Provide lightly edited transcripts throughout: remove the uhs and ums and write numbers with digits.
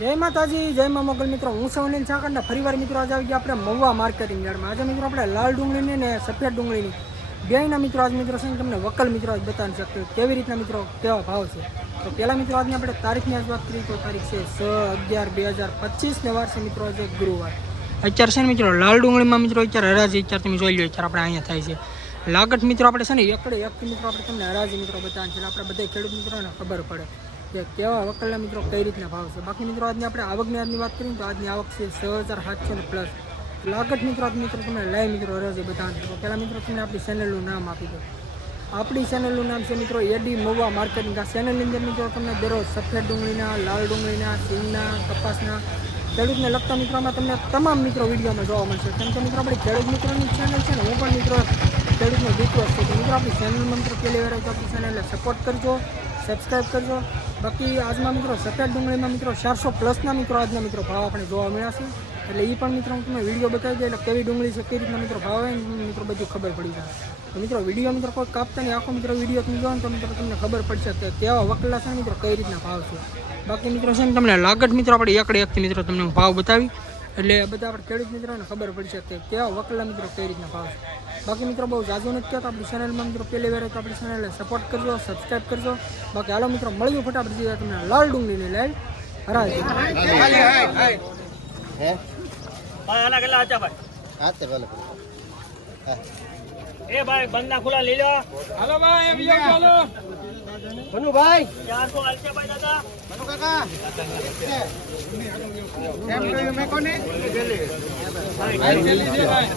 જય માતાજી, જય મા મોગલ મિત્રો, હું સૌનીલ સાકરના ફરીવાર મિત્રો આજે આવી ગયા આપણે મહુવા માર્કેટિંગ યાર્ડમાં. આજે મિત્રો આપણે લાલ ડુંગળીની ને સફેદ ડુંગળીની બેયના મિત્રો આજ મિત્રો છે ને તમને વકલ મિત્રો આજ બતાવી શકતો કેવી રીતના મિત્રો કેવા ભાવ છે. તો પહેલાં મિત્રો આજની આપણે તારીખની આજ વાત કરીએ તો તારીખ છે 6/11/2025 ને વાર છે મિત્રો આજે ગુરુવાર. અત્યારે છે ને મિત્રો લાલ ડુંગળીમાં મિત્રો અત્યારે હરાજી અત્યારે તમે જોઈ લો અત્યારે આપણે અહીંયા થાય છે લાગત મિત્રો આપણે છે ને એકડે એકથી મિત્રો આપણે તમને હરાજી મિત્રો બતાવીએ છીએ આપણે બધા ખેડૂત મિત્રોને ખબર પડે કે કેવા વકલના મિત્રો કઈ રીતના ભાવ છે. બાકી મિત્રો આજની આપણે આવકની વાત કરીએ તો આજની આવક છે 6,700 પ્લસ. લાગત મિત્રો આજ મિત્રો તમને લાઈવ મિત્રો હરાજી બતાવીએ તો પહેલાં મિત્રો તમને આપણી ચેનલનું નામ આપી દો. આપણી ચેનલનું નામ છે મિત્રો એડી મહુવા માર્કેટિંગ. આ ચેનલની અંદર મિત્રો તમને દરરોજ સફેદ ડુંગળીના, લાલ ડુંગળીના, સિંગના, કપાસના ખેડૂતને લગતા મિત્રોમાં તમને તમામ મિત્રો વિડીયોમાં જોવા મળશે. કેમ કે મિત્રો આપણી ખેડૂત મિત્રોની ચેનલ છે ને હું પણ મિત્રો ખેડૂતનો રિક્વેસ્ટ છે કે મિત્રો આપણી ચેનલમાં મિત્રો પહેલી વાર તો આપણી ચેનલને સપોર્ટ કરજો, સબસ્ક્રાઈબ કરજો. બાકી આજના મિત્રો સફેદ ડુંગળીમાં મિત્રો 400 પ્લસના મિત્રો આજના મિત્રો ભાવ આપણે જોવા મળ્યા છે. એટલે એ પણ મિત્રો હું તમને વિડીયો બતાવી દઉં એટલે કેવી ડુંગળી છે કેવી રીતના મિત્રો ભાવ આવે ને મિત્રો બધું ખબર પડી જાય. તો મિત્રો વિડીયો મિત્રો કોઈ કાપતા નહીં, આખો મિત્રો વિડીયો તમે જોવો ને તો મિત્રો તમને ખબર પડશે કે કેવા વકલા છે મિત્રો કઈ રીતના ભાવ છે. બાકી મિત્રો છે ને તમને લાગત મિત્રો આપણે એકડે એકથી મિત્રો તમને ભાવ બતાવી એટલે બધા આપણે ખેડૂત મિત્રોને ખબર પડશે કે કેવા વકલા મિત્રો કઈ રીતના ભાવ છે. બાકી મિત્રો બહુ જાજુ નથી કહેતો આપણી ચેનલમાં મિત્રો પહેલી વાર તો આપણી ચેનલને સપોર્ટ કરજો, સબસ્ક્રાઈબ કરજો. બાકી હાલો મિત્રો મળ્યું ફટાફટ દીધા તમને લાલ ડુંગળીની લાઈવ હરાજી. એ ભાઈ બંધના ખુલા લઈ લો. હાલો ભાઈ એમ યો ચાલો. બનુ ભાઈ 400 આલશે ભાઈ દાદા. બનુ કાકા એમ કહ્યું મે કોને ભાઈ જલ્દી દે ભાઈ.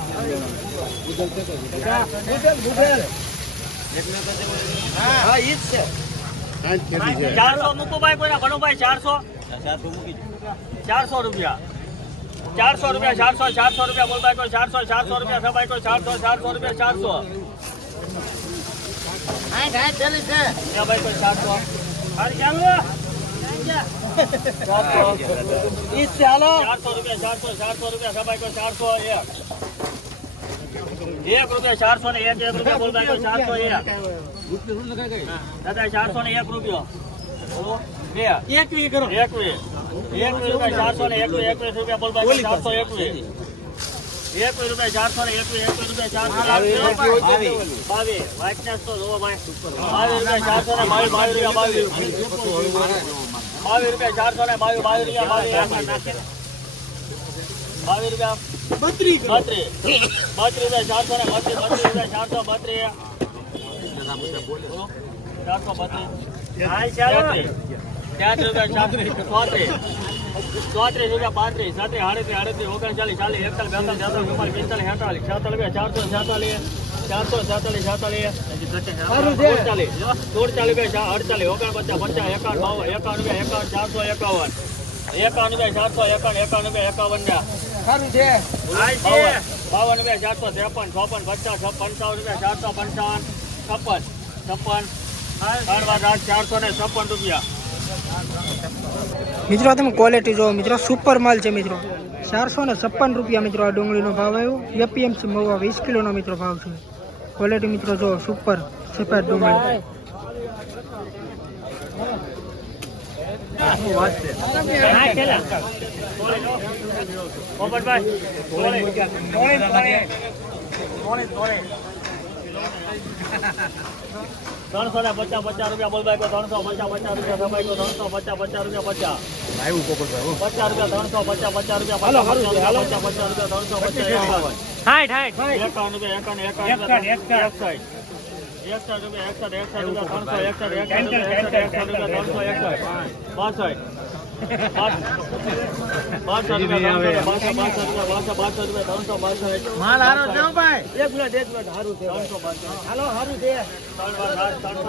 બુધેલ હા ઈ જ છે. 400 મૂકો ભાઈ કોઈના. બનુ ભાઈ 400 મૂકી 400 રૂપિયા. 400 રૂપિયા 400 રૂપિયા બોલ ભાઈ કોઈ 400 રૂપિયા સભાઈ કોઈ 400 રૂપિયા 400 હા ગાય ચલી છે એ ભાઈ કોઈ 400 હારી ચાલો ઈ ચાલો 400 રૂપિયા 400 રૂપિયા સભાઈ કોઈ 400 1 રૂપિયા 400 ને 1 રૂપિયા બોલ ભાઈ કોઈ 400 દાદા 400 ને 1 રૂપિયો બોલો બે 21 કરો 21 રૂપિયા 400 ને 21 રૂપિયા બોલ ભાઈ 421 રૂપિયા 400 ને 21 રૂપિયા 422 વાઇટનેસ તો જો ભાઈ 22 રૂપિયા 400 ને 22 રૂપિયા 400 ને 22 રૂપિયા 32 રૂપિયા 400 ને 32 રૂપિયા 432 ચોત્રીસ રૂપિયા 35 સાથે 38 39 40 41 રૂપિયા. મિત્રો તમે ક્વોલિટી જોવો મિત્રો, સુપર માલ છે મિત્રો. 456 રૂપિયા મિત્રો આ ડુંગળીનો ભાવ આવ્યો. એપીએમસી મહુવા 20 કિલોનો મિત્રો ભાવ છે. ક્વોલિટી મિત્રો જો સુપર સફેદ ડુંગળી. ત્રણસો ને 50 રૂપિયા બોલ ભાઈ 350 રૂપિયા સભાઈ 350 રૂપિયા 50 રૂપિયા 350 રૂપિયા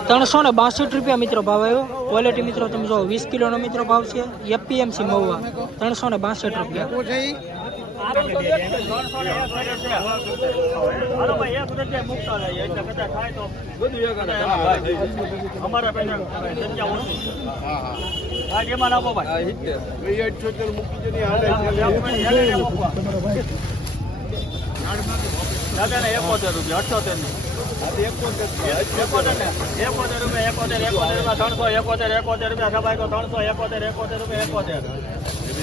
362 રૂપિયા મિત્રો ભાવ આવ્યો. ક્વોલિટી મિત્રો તમે જો 20 કિલોનો મિત્રો ભાવ છે. એપીએમસી મહુવા 362 રૂપિયા. રૂપિયા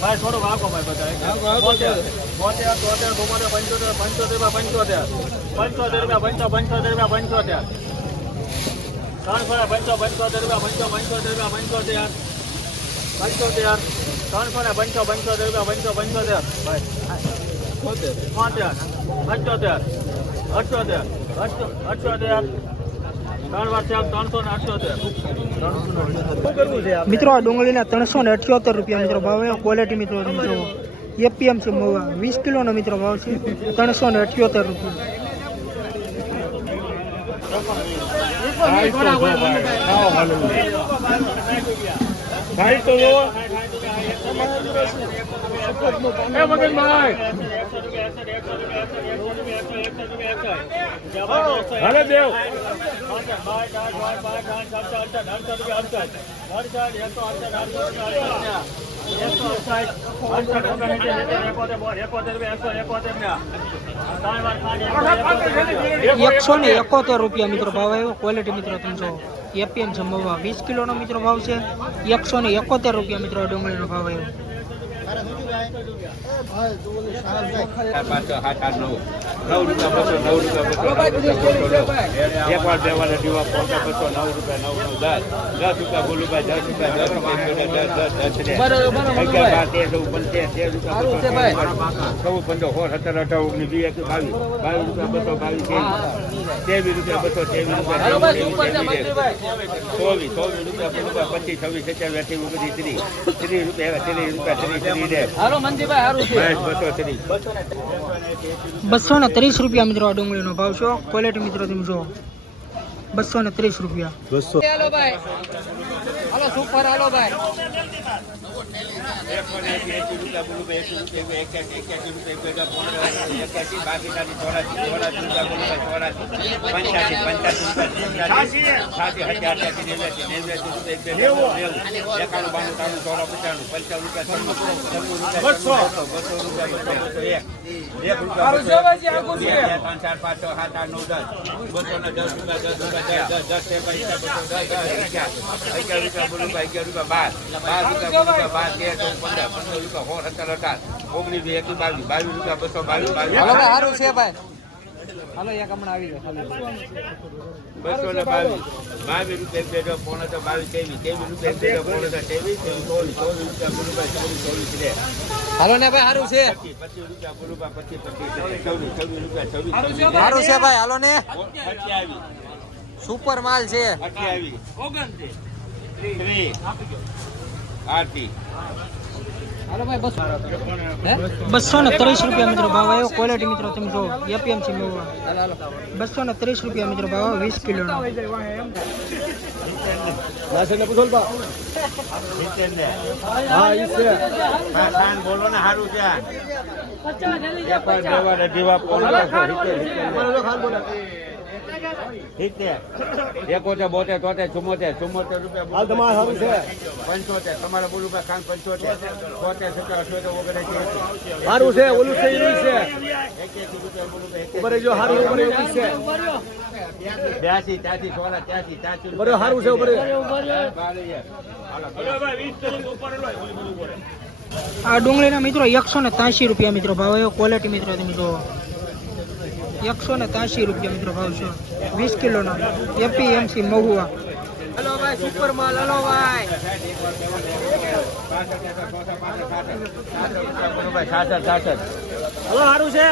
ભાઈ થોડું વાગો ભાઈ બધા 75 75 75 75 75 75 મિત્રો આ ડુંગળીના 378 રૂપિયા મિત્રો ભાવ છે. ક્વોલિટી મિત્રો મિત્રો એપીએમસી મહુવા 20 કિલોનો મિત્રો ભાવ છે 378 રૂપિયા. એકસો ને 71 રૂપિયા મિત્રો ભાવ આવ્યો. ક્વોલિટી મિત્રો તમે જો એપીએમ જમવા 20 કિલોનો મિત્રો ભાવ છે 171 રૂપિયા મિત્રો ડુંગળીનો ભાવ આવ્યો. બસો ને 30 રૂપિયા મિત્રો આ ડુંગળીનો ભાવ છે. ક્વોલિટી મિત્રો તમે જો 230 રૂપિયા. હાલો ભાઈ, હાલો સુપર, હાલો ભાઈ. સારું છે ભાઈ. હાલો એક હમણાં આવી ગયો. 222 રૂપિયા. હાલો ને ભાઈ, સારું છે. સારું છે ભાઈ, હાલો ને. સુપર માલ છે. 230 રૂપિયા મિત્રો ભાવ આવ્યો. ક્વોલિટી મિત્રો તમે જો એપીએમસી મહુવા 230 રૂપિયા મિત્રો ભાવ 20 કિલોનો. બોલો ને સારું છે. એકોતેર 72 73 74 રૂપિયા તમારે બોલું ખાન 75 સારું છે, ઓલું થઈ રહ્યું છે. 81 સારું છે. આ ડુંગળીના મિત્રો 183 રૂપિયા મિત્રો ભાવ આવ્યો. ક્વોલિટી મિત્રો તમે જો 183 રૂપિયા મિત્રો ભાવ છે 20 કિલોનો એપીએમસી મહુવા. હાલો ભાઈ, સુપર માલ. હાલો ભાઈ. સારું છે.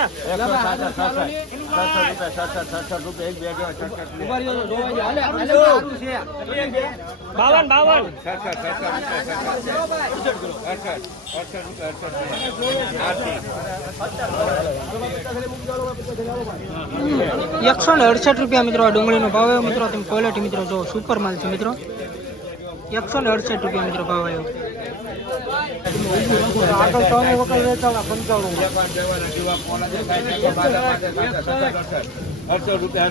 બાવન 168 રૂપિયા મિત્રો આ ડુંગળીનો ભાવ આવ્યો. મિત્રો તમે ક્વોલિટી મિત્રો જો સુપર માલ છે મિત્રો 168 રૂપિયા મિત્રો ભાવ આવ્યો. આગળ 3 વખત વેચાણા 95. 800 રૂપિયા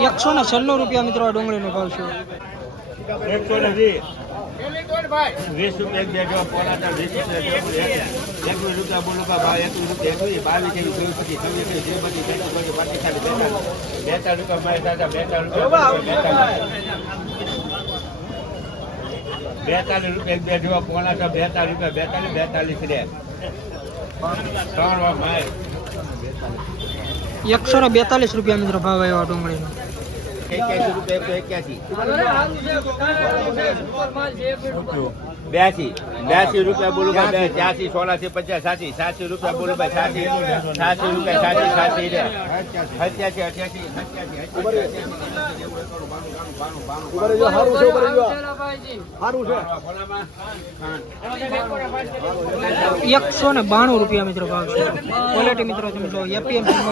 196 રૂપિયા મિત્રો આ ડુંગળીનો ભાવ છે. 120 રૂપિયા એક બે જો પોલાટા 20 રૂપિયા બોલો કા ભાવ 21 રૂપિયા 22 જેવી જોઈ શકી તમે જે બધી બેઠી બાકી ખાલી 42 રૂપિયા મારી દાદા 42 રૂપિયા એક બે જો પોલાટા 42 રૂપિયા 42 રે 3 વાર માય 142 રૂપિયા મિત્રો ભાવ આવ્યો આ ડુંગળીનો. 81 રૂપિયા 82 રૂપિયા બોલું ભાઈ 83 86 50 87 રૂપિયા બોલું ભાઈ 87 રૂપિયા 87 રે 88 ઉપર જો સારું છે ઉપર જો સારું છે 192 રૂપિયા મિત્રો ભાવ છે. ક્વોલિટી મિત્રો તમે જો એપીએમસી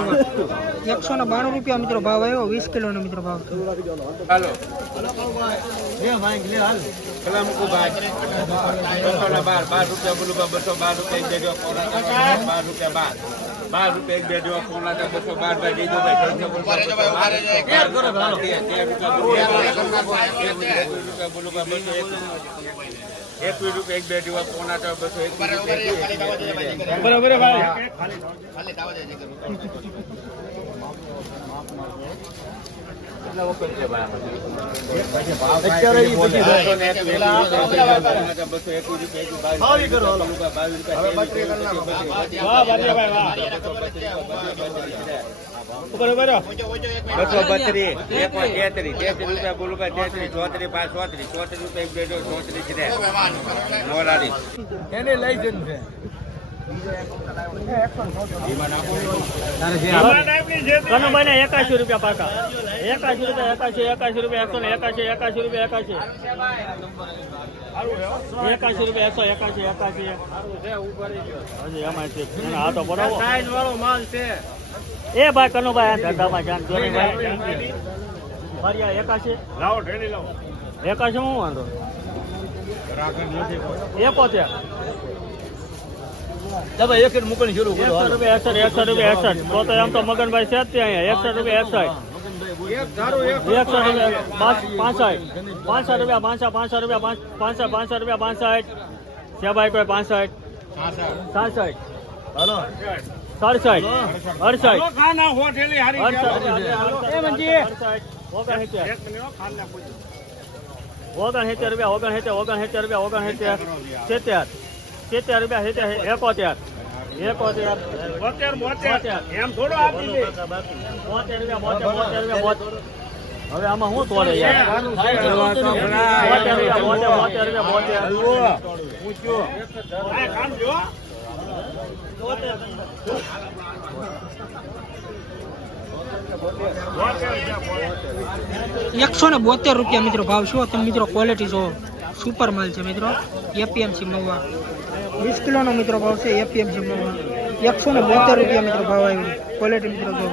192 રૂપિયા મિત્રો ભાવ આવ્યો 20 કિલોનો મિત્રો ભાવ છે. હાલો લે ભાઈ લે હાલ કલા મુકો ભાઈ 12 રૂપિયા બોલું 212 રૂપિયા દેજો 12 રૂપિયા 12 રૂપિયા એક બે જો કોના 212 ભાઈ દેજો ભાઈ બોલું 21 રૂપિયા એક બે જો કોના 201 બરાબર ભાઈ એને લાઈસન્સ છે કનુભાઈ 81 રૂપિયા પાકા 81 રૂપિયા 81 રૂપિયા 81 એમાં છે આ તો બરાબર સાઈઝ વાળો માલ છે એ ભાઈ કનુભાઈ આ ધંધામાં જાન જોરી ભાઈ ફરિયા 81 લાવો ઢેલી લાવો 81 હું વાંધો રાખન નથી 71 તમે એક જ મૂકવાની શરૂ કરો 100 રૂપિયા 61 રૂપિયા 61 તો આમ તો મગનભાઈ છે જ ત્યાં 61 રૂપિયા 61 એક ધારો એક 100 રૂપિયા 65 રૂપિયા 65 રૂપિયા 65 રૂપિયા 65 છે ભાઈ કોઈ 65 66 હાલો 67 68 ખાના હોટેલી હારી ઓગણ 70 રૂપિયા 70 રૂપિયા 71 એમ થોડો આપી દે 72 રૂપિયા હવે આમાં શું તોડે યાર 72 કામ જો 172 રૂપિયા મિત્રો ભાવ છો. તમે મિત્રો ક્વોલિટી જો સુપર માલ છે મિત્રો. એપીએમસી મહુવા 20 કિલોનો મિત્રો ભાવ છે. એપીએમસી મહુવા 172 રૂપિયા મિત્રો ભાવ આવ્યો. ક્વોલિટી મિત્રો જો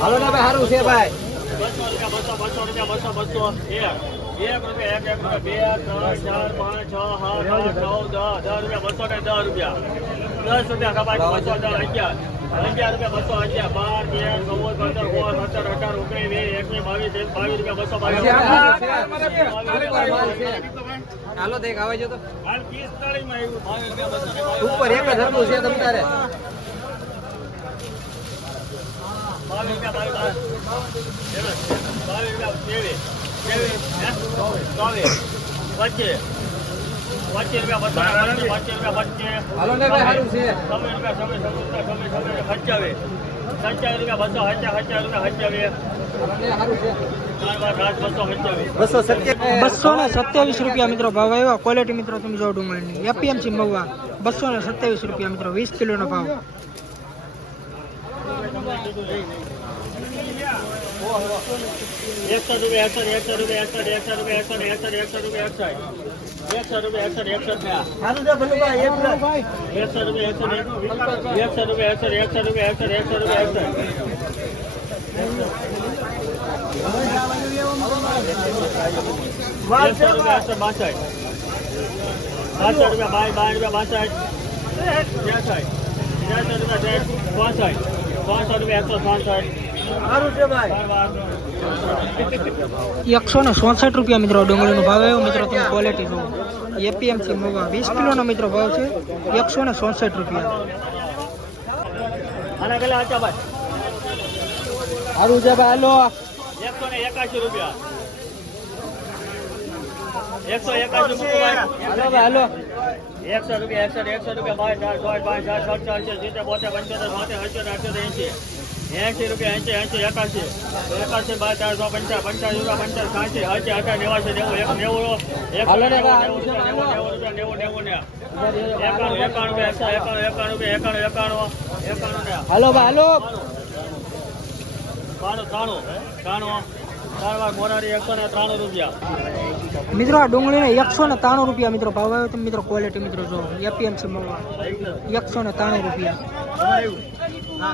હાલો ને ભાઈ સારું છે ભાઈ હાલો દેખ આવે છે તો ઉપર એક જ હતું છે તમ તારે હાલો ને ભાઈ સારું છે ₹227 મિત્રો ભાવ આવ્યો. ક્વોલિટી મિત્રો તમે જો ડુંગળીની એપીએમસી મહુવા ₹227 મિત્રો 20 કિલોનો ભાવ. ₹164 મિત્રો ડુંગળીનો ભાવ આવ્યો. મિત્રો તમે ક્વોલિટી જુઓ. એપીએમસી મહુવા 20 કિલોનો મિત્રો ભાવ છે ₹164. આના પેલા આચા ભાઈ સારું છે ભાઈ હાલો ₹181 ₹181 હાલો ભાઈ હાલો ₹100 ભાઈ ₹80 બાય 485 હાલો ને ભાઈ હાલો ભાઈ હાલો મોરારી ₹193. મિત્રો આ ડુંગળીને ₹193 મિત્રો ભાવ આવ્યો. તમે મિત્રો ક્વોલિટી મિત્રો જો એપીએમસી મહુવા ₹193.